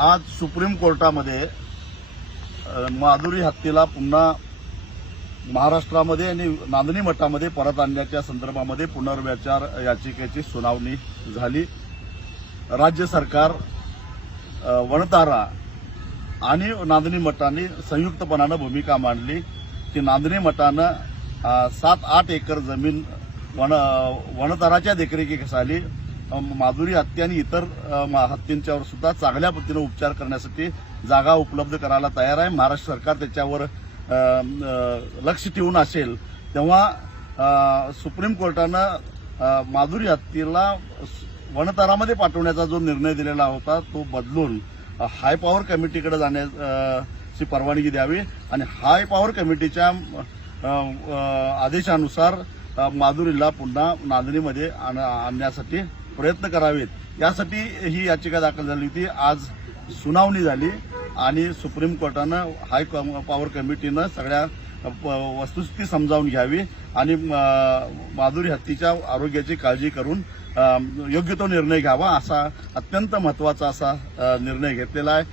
आज सुप्रीम कोर्टामध्ये माधुरी हत्येला पुन्हा महाराष्ट्रामध्ये आणि नांदणी मठामध्ये परत आणण्याच्या संदर्भामध्ये पुनर्विचार याचिकेची सुनावणी झाली। राज्य सरकार, वनतारा आणि नांदणी मठाने संयुक्तपणाने भूमिका मांडली की नांदणी मठानं 7-8 एकर जमीन वनताराच्या देखरेखीखाली माधुरी हत्या आणि इतर हत्यांच्यावर सुद्धा चांगल्या पद्धतीने उपचार करण्यासाठी जागा उपलब्ध करायला तयार आहे। महाराष्ट्र सरकार त्याच्यावर लक्ष ठेवून असेल तेव्हा सुप्रीम कोर्टानं माधुरी हत्येला वनतारामध्ये पाठवण्याचा जो निर्णय दिलेला होता तो बदलून हाय पॉवर कमिटीकडे जाण्याची परवानगी द्यावी आणि हाय पॉवर कमिटीच्या आदेशानुसार माधुरीला पुन्हा नांदणीमध्ये आणण्यासाठी प्रयत्न करावेत, यासाठी ही याचिका दाखल झाली होती। आज सुनावणी झाली आणि सुप्रीम कोर्टानं हाय पॉवर कमिटीनं सगळ्या वस्तुस्थिती समजावून घ्यावी आणि माधुरी हत्येच्या आरोग्याची काळजी करून योग्य तो निर्णय घ्यावा, असा अत्यंत महत्त्वाचा असा निर्णय घेतलेला आहे।